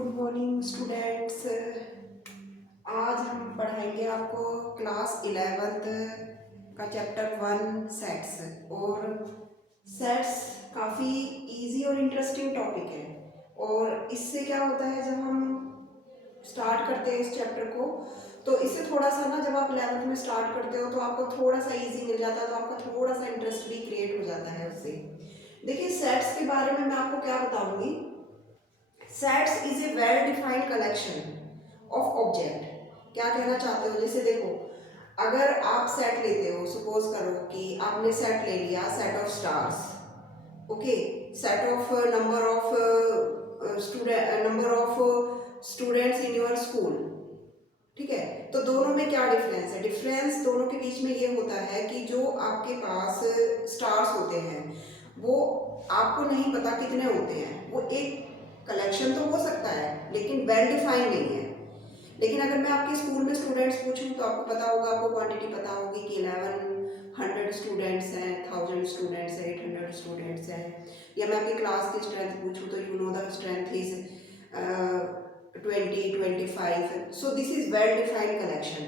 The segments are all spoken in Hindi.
Good morning students. आज हम पढ़ाएंगे आपको क्लास 11th का चैप्टर 1 सेट्स। और सेट्स काफ़ी इजी और इंटरेस्टिंग टॉपिक है। और इससे क्या होता है, जब हम स्टार्ट करते हैं इस चैप्टर को, तो इससे थोड़ा सा ना, जब आप 11th में स्टार्ट करते हो तो आपको थोड़ा सा इजी मिल जाता है, तो आपका थोड़ा सा इंटरेस्ट भी क्रिएट हो जाता है उससे। देखिए, सेट्स के बारे में मैं आपको क्या बताऊंगी। Sets is a well defined collection of object. क्या कहना चाहते हो? जैसे देखो, अगर आप सेट लेते हो, सपोज करो कि आपने सेट ले लिया, set of stars, okay, set of number of students in your school, ठीक है। तो दोनों में क्या डिफरेंस है? डिफरेंस दोनों के बीच में ये होता है कि जो आपके पास स्टार्स होते हैं वो आपको नहीं पता कितने होते हैं। वो एक कलेक्शन तो हो सकता है लेकिन वेल डिफाइंड नहीं है। लेकिन अगर मैं आपके स्कूल में स्टूडेंट्स पूछूं तो आपको पता होगा, आपको क्वांटिटी पता होगी कि 1100 स्टूडेंट्स हैं, 1000 स्टूडेंट्स हैं, 800 स्टूडेंट्स हैं। या मैं आपकी क्लास की स्ट्रेंथ पूछूं तो you know the strength is 20-25। So this is well defined collection.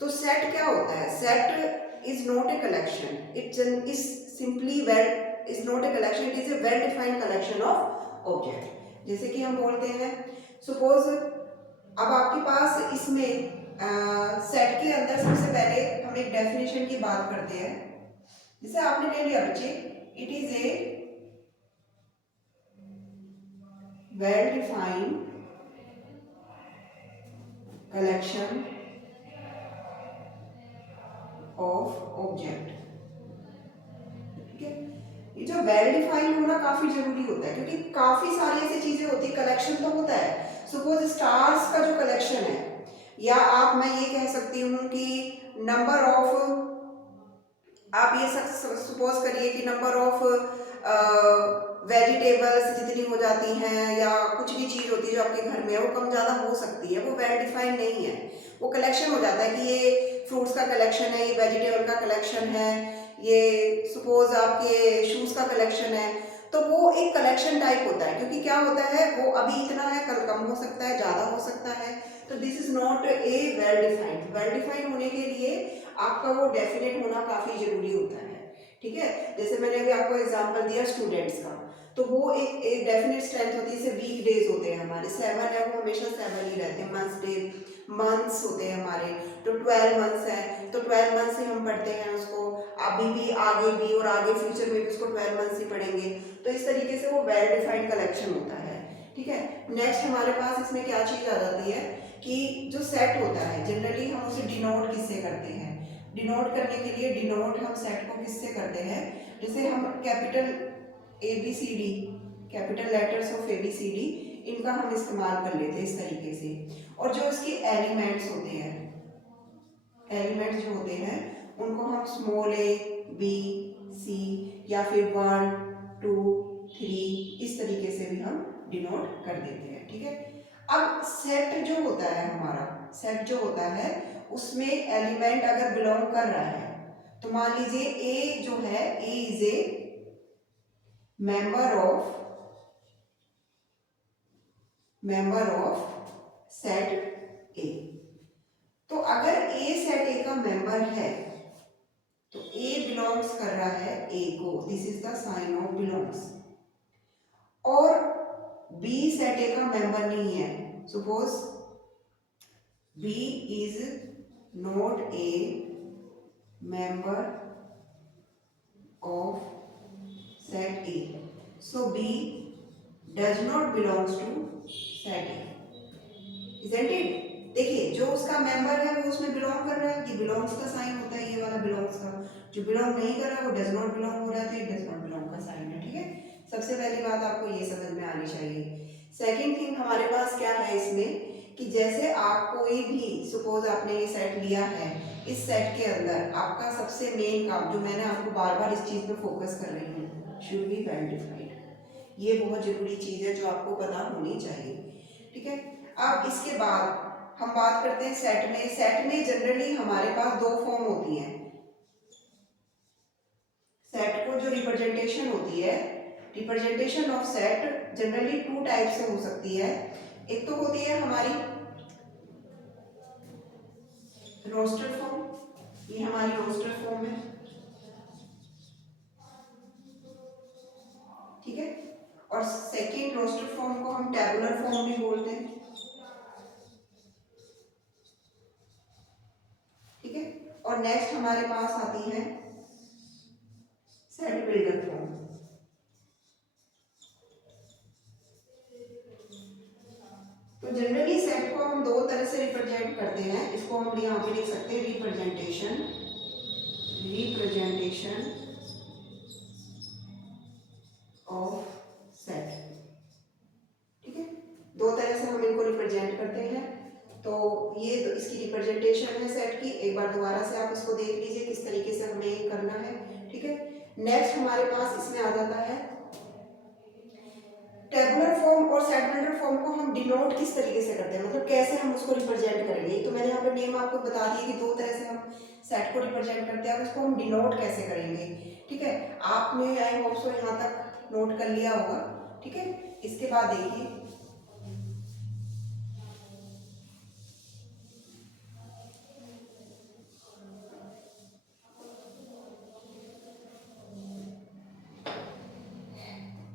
तो सेट क्या होता है? Set is not a collection, it is simply well is not a collection, it is a well defined collection of object. जैसे कि हम बोलते हैं, सपोज अब आपके पास इसमें सेट के अंदर सबसे पहले हम एक डेफिनेशन की बात करते हैं। जैसे आपने ले लिया बच्चे, it is a well defined collection of object, ठीक है। ये जो वेल डिफाइंड होना काफी जरूरी होता है, क्योंकि काफी सारी ऐसी चीजें होती है। कलेक्शन तो होता है, सपोज स्टार्स का जो कलेक्शन है, या आप, मैं ये कह सकती हूँ कि नंबर ऑफ, आप ये सपोज करिए कि नंबर ऑफ वेजिटेबल्स जितनी हो जाती हैं, या कुछ भी चीज़ होती है जो आपके घर में है, वो कम ज़्यादा हो सकती है, वो वेल डिफाइंड नहीं है। वो कलेक्शन हो जाता है कि ये फ्रूट्स का कलेक्शन है, ये वेजिटेबल का कलेक्शन है, ये सपोज आपके शूज़ का कलेक्शन है। तो वो एक कलेक्शन टाइप होता है, क्योंकि क्या होता है, वो अभी इतना है, कल कम हो सकता है, ज़्यादा हो सकता है। तो this is not a well defined. Well defined होने के लिए आपका वो डेफिनेट होना काफ़ी जरूरी होता है, ठीक है। जैसे मैंने अभी आपको एग्जांपल दिया स्टूडेंट्स का, तो वो एक डेफिनेट स्ट्रेंथ होती है। जैसे वीक डेज होते हैं हमारे 7 है, वो हमेशा 7 ही रहते हैं। मंथ्स होते हैं हमारे, तो 12 मंथ्स है, तो 12 मंथ्स ही हम पढ़ते हैं उसको, अभी भी, आगे भी, और आगे फ्यूचर में भी उसको 12 मंथ्स ही पढ़ेंगे। तो इस तरीके से वो वेल डिफाइंड कलेक्शन होता है, ठीक है। नेक्स्ट हमारे पास इसमें क्या चीज आ जाती है कि जो सेट होता है, जनरली हम उसे डिनोट किससे करते हैं? डिनोट करने के लिए डिनोट हम सेट को किससे करते हैं? जैसे हम capital ABCD, capital letters of ABCD, इनका हम इस्तेमाल कर लेते हैं इस तरीके से। और जो इसके एलिमेंट्स होते हैं, एलिमेंट्स जो होते हैं, उनको हम स्मॉल a, b, c, या फिर 1, 2, 3, इस तरीके से भी हम डिनोट कर देते हैं, ठीक है। अब सेट जो होता है हमारा, सेट जो होता है उसमें एलिमेंट अगर बिलोंग कर रहा है, तो मान लीजिए ए जो है, A is a member of set A. तो अगर ए सेट ए का मेंबर है, तो ए बिलोंग्स कर रहा है ए को, this is the sign of belongs. और बी सेट ए का मेंबर नहीं है, suppose B is not a member of set A, so B does not belongs to set A, isn't it? देखिए, जो उसका मेंबर है वो उसमें बिलोंग कर रहा है, ये बिलोंग्स का साइन होता है, ये वाला बिलोंग्स का। जो बिलोंग नहीं कर रहा वो डज नॉट बिलोंग हो रहा है, तो ये डज नॉट बिलोंग का साइन है, ठीक है। सबसे पहली बात आपको ये समझ में आनी चाहिए। सेकेंड थिंग हमारे पास क्या है इसमें, कि जैसे आप कोई भी, सपोज आपने ये सेट लिया है, इस सेट के अंदर आपका सबसे मेन काम, जो मैंने आपको बार बार इस चीज पे फोकस कर रही हूँ, शुड बी वेल डिफाइंड। ये बहुत जरूरी चीज है जो आपको पता होनी चाहिए, ठीक है। अब इसके बाद हम बात करते हैं सेट में। सेट में जनरली हमारे पास दो फॉर्म होती हैं। सेट को जो रिप्रेजेंटेशन होती है, representation of set generally 2 type से हो सकती है। एक तो होती है हमारी रोस्टर फॉर्म, ये हमारी रोस्टर फॉर्म है, ठीक है। और सेकेंड रोस्टर फॉर्म को हम टेबुलर फॉर्म भी बोलते हैं, ठीक है। और नेक्स्ट हमारे पास आती है सेट बिल्डर फॉर्म। तो जनरली सेट को हम दो तरह से रिप्रेजेंट करते हैं, इसको हम यहाँ पे लिख सकते हैं रिप्रेजेंटेशन, रिप्रेजेंटेशन ऑफ सेट, ठीक है। दो तरह से हम इनको रिप्रेजेंट करते हैं। तो ये तो इसकी रिप्रेजेंटेशन है सेट की, एक बार दोबारा से आप इसको देख लीजिए किस तरीके से हमें ये करना है, ठीक है। नेक्स्ट हमारे पास इसमें आ जाता है टेबुलर फॉर्म। और सेट बिल्डर फॉर्म को हम डिनोट किस तरीके से करते हैं, मतलब कैसे हम उसको रिप्रेजेंट करेंगे। तो मैंने यहाँ पे नेम आपको बता दिया कि दो तरह से हम सेट को रिप्रेजेंट करते हैं, अब इसको हम डिनोट कैसे करेंगे, ठीक है। आपने आई होप सो यहाँ तक नोट कर लिया होगा, ठीक है। इसके बाद देखिए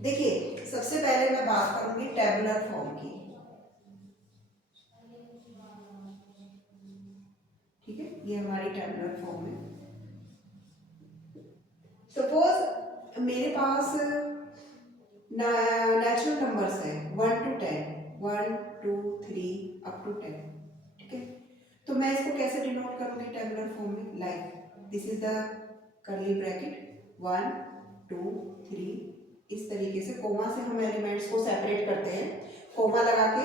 देखिए सबसे पहले मैं बात करूंगी टेबुलर फॉर्म की, ठीक है। ये हमारी टेबुलर फॉर्म है। सपोज मेरे पास नेचुरल नंबर्स है 1 to 10, 1 2 3 अप टू 10, ठीक है। तो मैं इसको कैसे डिनोट करूंगी टेबुलर फॉर्म में, like this is the curly bracket 1 2 3, इस तरीके से कोमा से हम एलिमेंट्स को सेपरेट करते हैं, कोमा लगा के,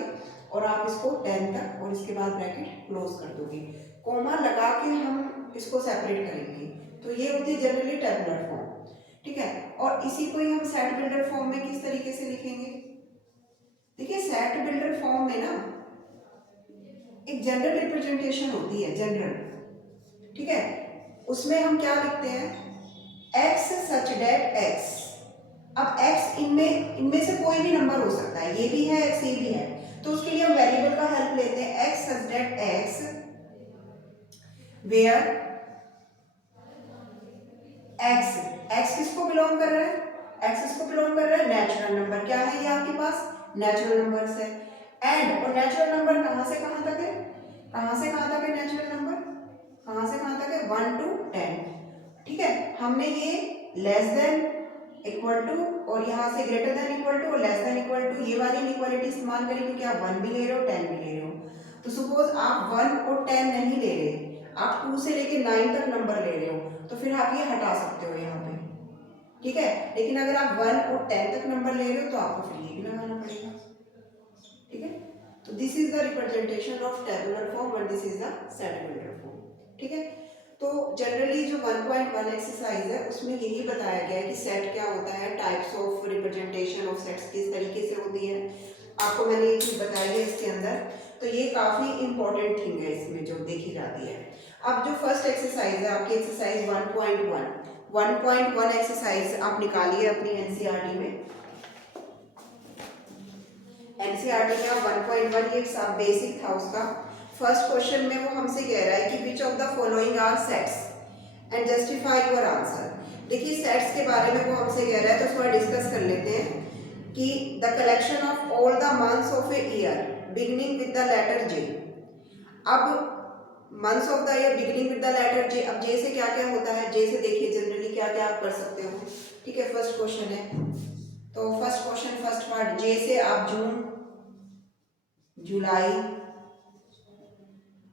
और आप इसको 10 तक और इसके बाद ब्रैकेट क्लोज कर दोगे, कोमा लगा के हम इसको सेपरेट करेंगे। तो ये होती है जनरली टेबुलर फॉर्म, ठीक है। और इसी को ही हम सेट बिल्डर फॉर्म में किस तरीके से लिखेंगे, देखिए सेट बिल्डर फॉर्म में ना एक जनरल रिप्रेजेंटेशन होती है, जनरल, ठीक है। उसमें हम क्या लिखते हैं, एक्स सच डेट एक्स। अब एक्स इनमें इनमें से कोई भी नंबर हो सकता है, ये भी है एक्स ये भी है, तो उसके लिए हम वेरिएबल का हेल्प लेते हैं, x such that x where x, x किसको बिलोंग कर रहा है, एक्स किसको बिलोंग कर रहा है, नेचुरल नंबर, क्या है ये आपके पास नेचुरल नंबर्स है। एंड और नेचुरल नंबर कहाँ से कहाँ तक है, कहाँ से कहाँ तक है नेचुरल नंबर, कहाँ से कहाँ तक है 1 to 10, ठीक है। हमने ये लेस देन इक्वल टू और यहाँ से ग्रेटर देन इक्वल टू और लेस देन इक्वल टू, ये वाली इनइक्वालिटी इस्तेमाल करें, क्योंकि आप 1 भी ले रहे हो 10 भी ले रहे हो। तो सपोज आप 1 और 10 नहीं ले रहे, आप 2 से लेके 9 तक नंबर ले रहे हो, तो फिर आप ये हटा सकते हो यहाँ पे, ठीक है। लेकिन अगर आप 1 और 10 तक नंबर ले रहे हो तो आपको फिर ये भी लगाना पड़ेगा, ठीक है। तो this is the representation of tabular form and this is the set builder form, ठीक है। तो जनरली जो 1.1 एक्सरसाइज है उसमें यही बताया गया है कि सेट क्या होता है, types of representation of sets किस तरीके से होती है, आपको मैंने ये चीज़ बताई है इसके अंदर। तो ये काफ़ी इंपॉर्टेंट थिंग है इसमें जो देखी जाती है। अब जो फर्स्ट एक्सरसाइज है आपकी एक्सरसाइज 1.1 एक्सरसाइज आप निकालिए अपनी एनसीईआरटी में, एनसीईआरटी में आप 1.1 ये सब बेसिक था उसका। फर्स्ट क्वेश्चन में वो हमसे कह रहा है कि which of the following are sets and justify your answer. देखिए सेट्स के बारे में वो हमसे कह रहा है, तो थोड़ा डिस्कस कर लेते हैं कि the collection of all the months of a year beginning with the letter J. अब months of the year beginning with the letter J, अब जे से क्या क्या होता है, जे से देखिए जनरली क्या क्या आप कर सकते हो, ठीक है। फर्स्ट क्वेश्चन है, तो फर्स्ट क्वेश्चन फर्स्ट पार्ट, जे से आप जून जुलाई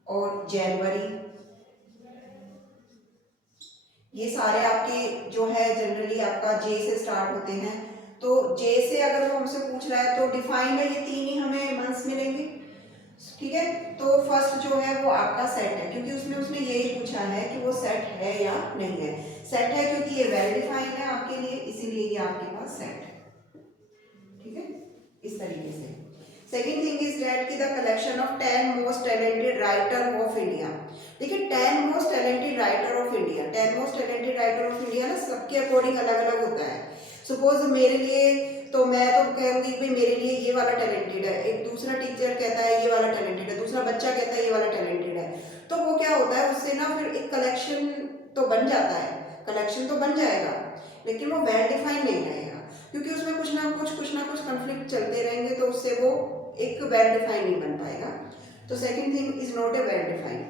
और जनवरी, ये सारे आपके जो है जनरली आपका जे से स्टार्ट होते हैं। तो जे से अगर वो हमसे पूछ रहा है तो डिफाइंड है, ये तीन ही हमें मंथ्स मिलेंगे, ठीक है। तो फर्स्ट जो है वो आपका सेट है, क्योंकि उसमें उसने यही पूछा है कि वो सेट है या नहीं है। सेट है क्योंकि ये वेल डिफाइंड है आपके लिए, इसीलिए ये आपके पास सेट है, ठीक है, इस तरीके से। सेकेंड थिंग इज दैट की the collection of 10 most talented writer of India. देखिए 10 most talented writer of India, 10 most talented writer of India ना सबके अकॉर्डिंग अलग अलग होता है। सपोज मेरे लिए तो मैं तो कहूँगी भाई मेरे लिए ये वाला टैलेंटेड है, एक दूसरा टीचर कहता है ये वाला टैलेंटेड है, दूसरा बच्चा कहता है ये वाला टैलेंटेड है, तो वो क्या होता है उससे ना फिर एक कलेक्शन तो बन जाता है, कलेक्शन तो बन जाएगा, लेकिन वो वेल डिफाइन नहीं रहेगा, क्योंकि उसमें कुछ ना कुछ कॉन्फ्लिक्ट चलते रहेंगे, तो उससे वो एक वेल डिफाइन नहीं बन पाएगा। तो second thing is not a well define,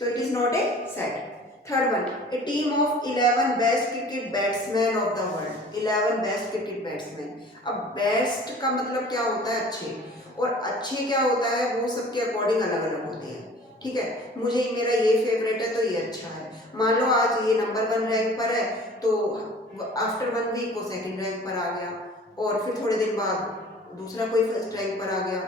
तो it is not a set. Third one, a team of 11 best cricket batsman of the world. 11 best cricket batsman. अब बेस्ट का मतलब क्या होता है? अच्छे, और अच्छे क्या होता है वो सबके अकॉर्डिंग अलग अलग होते हैं, ठीक है। मुझे मेरा ये फेवरेट है तो ये अच्छा है, मान लो आज ये नंबर 1 रैंक पर है, तो आफ्टर 1 वीक वो सेकंड रैंक पर आ गया, और फिर थोड़े दिन बाद दूसरा कोई फर्स्ट रैंक पर आ गया।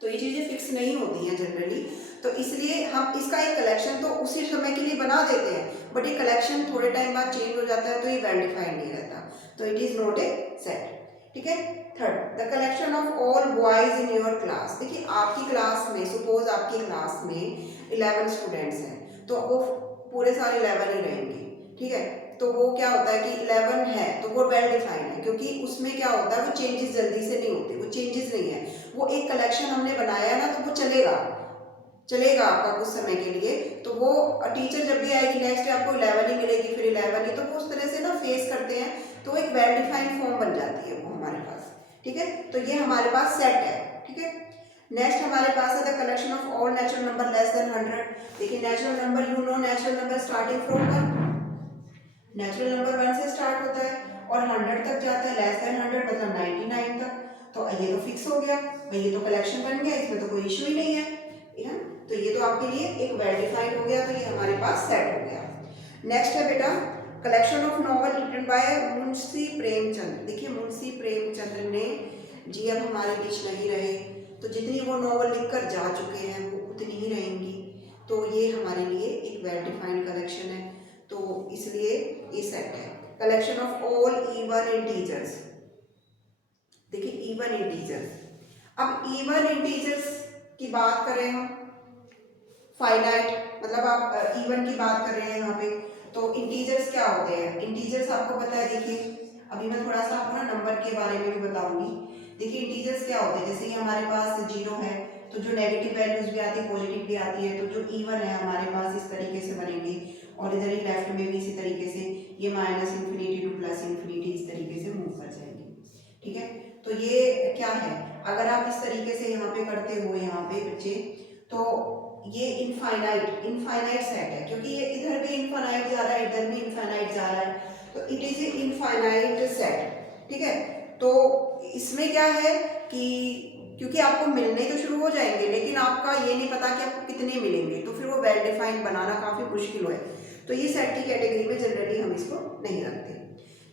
तो ये चीज़ें फिक्स नहीं होती हैं जनरली, तो इसलिए हम इसका एक कलेक्शन तो उसी समय के लिए बना देते हैं, बट ये कलेक्शन थोड़े टाइम बाद चेंज हो जाता है, तो ये वेल डिफाइंड नहीं रहता, तो it is not a set, ठीक है। Third, the collection of all boys in your class. देखिए आपकी क्लास में, सपोज आपकी क्लास में 11 स्टूडेंट्स हैं, तो वो पूरे सारे 11 ही रहेंगे, ठीक है। तो वो क्या होता है कि 11 है तो वो वेल डिफाइंड है, क्योंकि उसमें क्या होता है वो चेंजेस जल्दी से नहीं होते, वो चेंजेस नहीं है, वो एक कलेक्शन हमने बनाया ना तो वो चलेगा चलेगा आपका कुछ समय के लिए। तो वो टीचर जब भी आएगी नेक्स्ट डे आपको 11 ही मिलेगी, फिर 11 ही, तो वो उस तरह से ना फेस करते हैं, तो एक वेल डिफाइंड फॉर्म बन जाती है वो हमारे पास, ठीक है। तो ये हमारे पास सेट है, ठीक है। नेक्स्ट हमारे पास है the collection of all natural number less than 100। देखिए natural number, you know natural number starting from 1, natural number 1 से स्टार्ट होता है और 100 तक जाता है, लेस देन 100 मतलब 99 तक, तो ये तो फिक्स हो गया भाई, ये तो कलेक्शन बन गया, इसमें तो कोई इशू ही नहीं है, तो ये तो आपके लिए एक वेल डिफाइंड हो गया, तो ये हमारे पास सेट हो गया। नेक्स्ट है बेटा collection of novel written by Munshi Premchand. देखिए मुंशी प्रेमचंद ने जी अब हमारे बीच नहीं रहे, तो जितनी वो नॉवल लिखकर जा चुके हैं वो उतनी ही रहेंगी, तो ये हमारे लिए एक वेल डिफाइंड कलेक्शन है, तो इसलिए ये सेट है। Collection of all even integers. देखिए इवन इंटीजर्स, अब इवन इंटीजर्स की बात करें हम, फाइनाइट मतलब आप इवन की बात कर रहे हैं यहाँ पे, तो इंटीजर्स क्या होते हैं? इंटीजर्स आपको पता है, देखिए अभी मैं थोड़ा सा आपको ना नंबर के बारे में भी बताऊंगी। देखिए इंटीजर्स क्या होते हैं, जैसे ये हमारे पास 0 है, तो जो नेगेटिव वैल्यूज भी आती है पॉजिटिव भी आती है, तो जो इवन है हमारे पास इस तरीके से बनेंगे, और इधर ही लेफ्ट में भी इसी तरीके से ये minus infinity two plus infinity इस तरीके से मूव कर जाएंगे, ठीक है। तो ये क्या है, अगर आप इस तरीके से यहाँ पे करते हो यहाँ पे बच्चे, तो ये इनफाइनाइट सेट है, क्योंकि ये इधर भी इनफाइनाइट जा रहा है, इधर भी इनफाइनाइट जा रहा है, तो it is a infinite set, ठीक है। तो इसमें क्या है कि क्योंकि आपको मिलने तो शुरू हो जाएंगे, लेकिन आपका ये नहीं पता कि आपको कितने मिलेंगे, तो फिर वो वेल डिफाइंड बनाना काफी मुश्किल है, तो ये सेट की कैटेगरी में जनरली हम इसको नहीं रखते।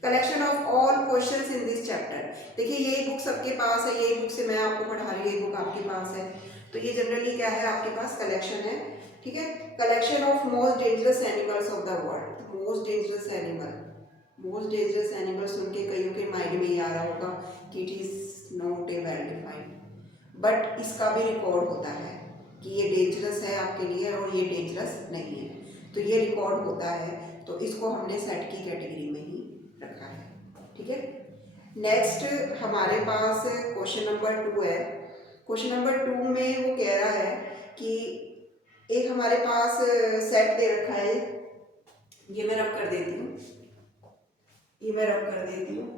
Collection of all questions in this chapter. देखिए यही बुक सबके पास है, यही बुक से मैं आपको पढ़ा रही हूँ, ये बुक आपके पास है, तो ये जनरली क्या है आपके पास कलेक्शन है, ठीक है। Collection of most dangerous animals of the world. Most dangerous animal, most dangerous animal सुन के कईयों के माइंड में ये आ रहा होगा कि it is not a well defined, but इसका भी रिकॉर्ड होता है कि ये डेंजरस है आपके लिए और ये डेंजरस नहीं है, तो ये रिकॉर्ड होता है, तो इसको हमने सेट की कैटेगरी में ही रखा है, ठीक है। नेक्स्ट हमारे पास क्वेश्चन नंबर 2 है। क्वेश्चन नंबर 2 में वो कह रहा है कि एक हमारे पास सेट दे रखा है, ये मैं रब कर देती हूँ, ये मैं रब कर देती हूँ,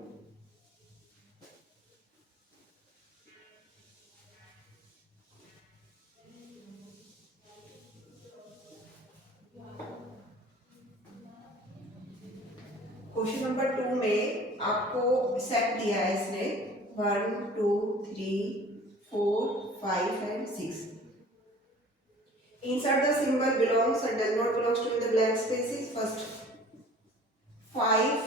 क्वेश्चन नंबर 2 में आपको सेट दिया है इसने 1 2 3 4 5 and 6। Insert the symbol belongs and does not belongs to the blank spaces. First, 5.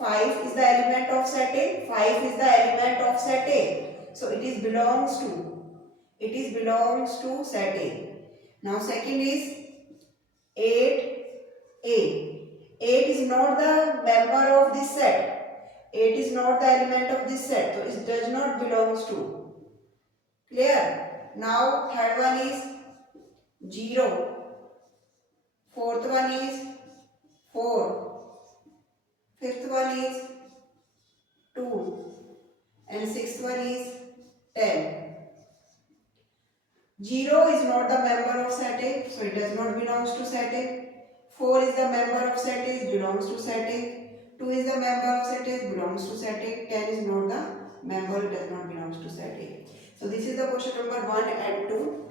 5 is the element of set A. 5 is the element of set A. So it is belongs to. It is belongs to set A. Now second is 8A. 8 is not the member of this set. 8 is not the element of this set. So it does not belongs to. Clear? Now third one is 0, fourth one is 4, fifth one is and sixth one is 10. 0 is not the member of set A, so it does not belongs to set A. 4 is the member of set A, it belongs to set A. 2 is the member of set A, it belongs to set A. 10 is not the member, it does not belongs to set A. So this is the question number 1 and 2.